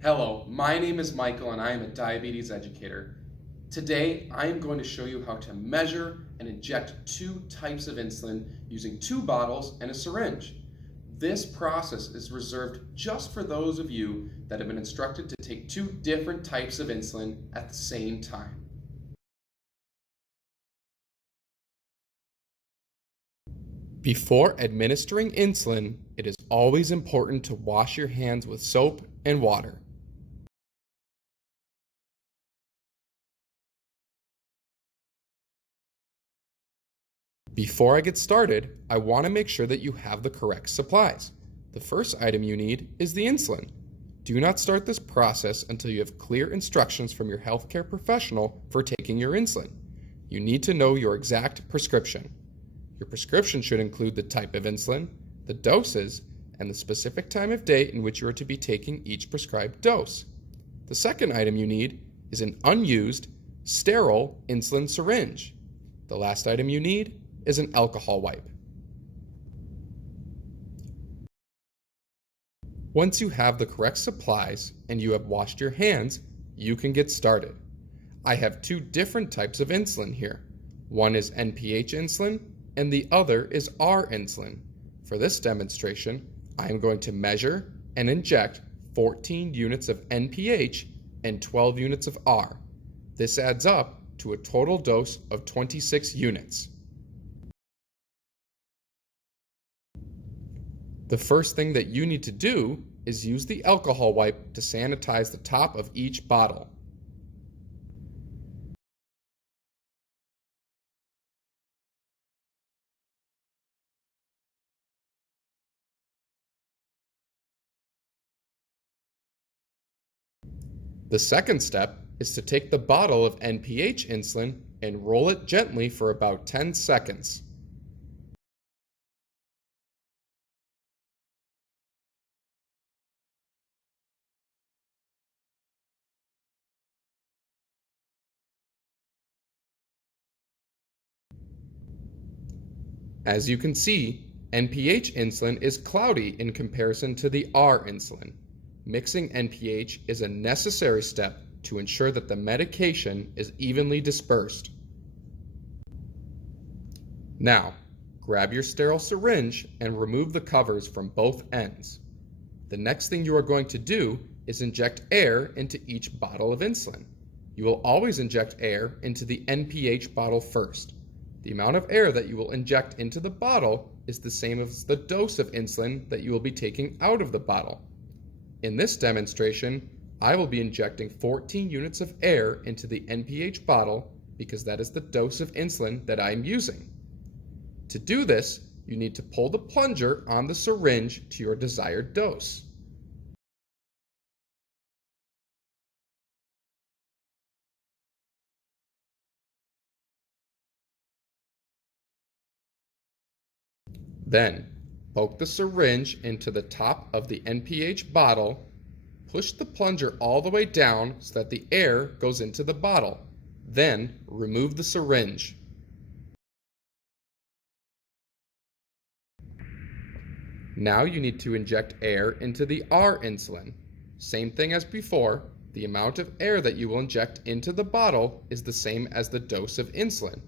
Hello, my name is Michael and I am a diabetes educator. Today I am going to show you how to measure and inject two types of insulin using two bottles and a syringe. This process is reserved just for those of you that have been instructed to take two different types of insulin at the same time. Before administering insulin, it is always important to wash your hands with soap and water. Before I get started, I want to make sure that you have the correct supplies. The first item you need is the insulin. Do not start this process until you have clear instructions from your healthcare professional for taking your insulin. You need to know your exact prescription. Your prescription should include the type of insulin, the doses, and the specific time of day in which you are to be taking each prescribed dose. The second item you need is an unused, sterile insulin syringe. The last item you need is an alcohol wipe. Once you have the correct supplies and you have washed your hands, you can get started. I have two different types of insulin here. One is NPH insulin and the other is R insulin. For this demonstration, I am going to measure and inject 14 units of NPH and 12 units of R. This adds up to a total dose of 26 units. The first thing that you need to do is use the alcohol wipe to sanitize the top of each bottle. The second step is to take the bottle of NPH insulin and roll it gently for about 10 seconds. As you can see, NPH insulin is cloudy in comparison to the R insulin. Mixing NPH is a necessary step to ensure that the medication is evenly dispersed. Now, grab your sterile syringe and remove the covers from both ends. The next thing you are going to do is inject air into each bottle of insulin. You will always inject air into the NPH bottle first. The amount of air that you will inject into the bottle is the same as the dose of insulin that you will be taking out of the bottle. In this demonstration, I will be injecting 14 units of air into the NPH bottle because that is the dose of insulin that I am using. To do this, you need to pull the plunger on the syringe to your desired dose. Then, poke the syringe into the top of the NPH bottle, push the plunger all the way down so that the air goes into the bottle. Then, remove the syringe. Now you need to inject air into the R insulin. Same thing as before, the amount of air that you will inject into the bottle is the same as the dose of insulin.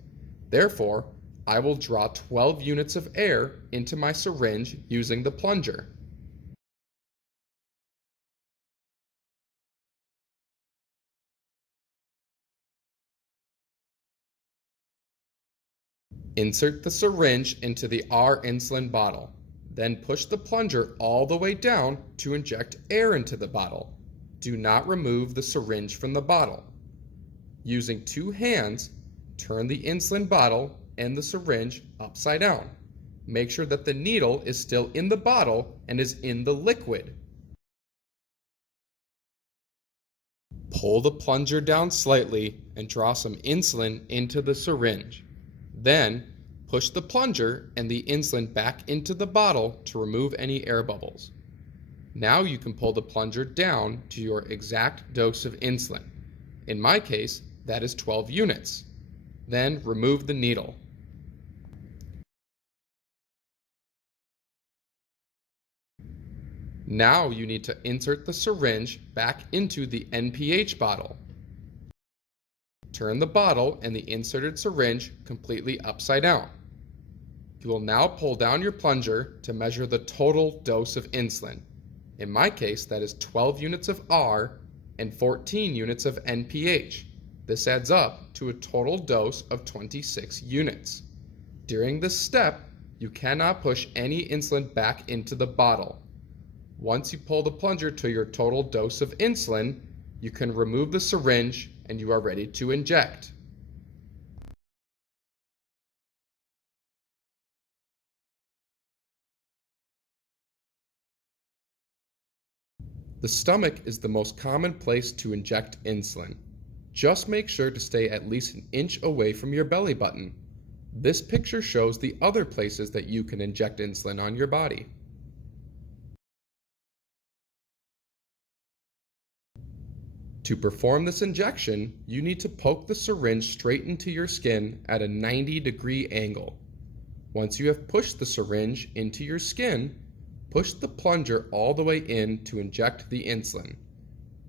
Therefore, I will draw 12 units of air into my syringe using the plunger. Insert the syringe into the R insulin bottle. Then push the plunger all the way down to inject air into the bottle. Do not remove the syringe from the bottle. Using two hands, turn the insulin bottle and the syringe upside down. Make sure that the needle is still in the bottle and is in the liquid. Pull the plunger down slightly and draw some insulin into the syringe. Then, push the plunger and the insulin back into the bottle to remove any air bubbles. Now you can pull the plunger down to your exact dose of insulin. In my case, that is 12 units. Then remove the needle. Now you need to insert the syringe back into the NPH bottle. Turn the bottle and the inserted syringe completely upside down. You will now pull down your plunger to measure the total dose of insulin. In my case, that is 12 units of R and 14 units of NPH. This adds up to a total dose of 26 units. During this step, you cannot push any insulin back into the bottle. Once you pull the plunger to your total dose of insulin, you can remove the syringe and you are ready to inject. The stomach is the most common place to inject insulin. Just make sure to stay at least an inch away from your belly button. This picture shows the other places that you can inject insulin on your body. To perform this injection, you need to poke the syringe straight into your skin at a 90-degree angle. Once you have pushed the syringe into your skin, push the plunger all the way in to inject the insulin.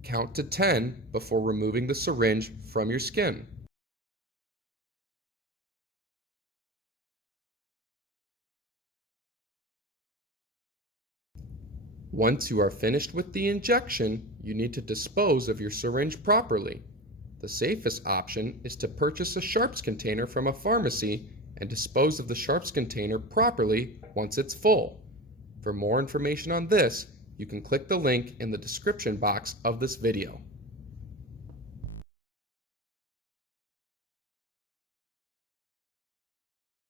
Count to 10 before removing the syringe from your skin. Once you are finished with the injection, you need to dispose of your syringe properly. The safest option is to purchase a sharps container from a pharmacy and dispose of the sharps container properly once it's full. For more information on this, you can click the link in the description box of this video.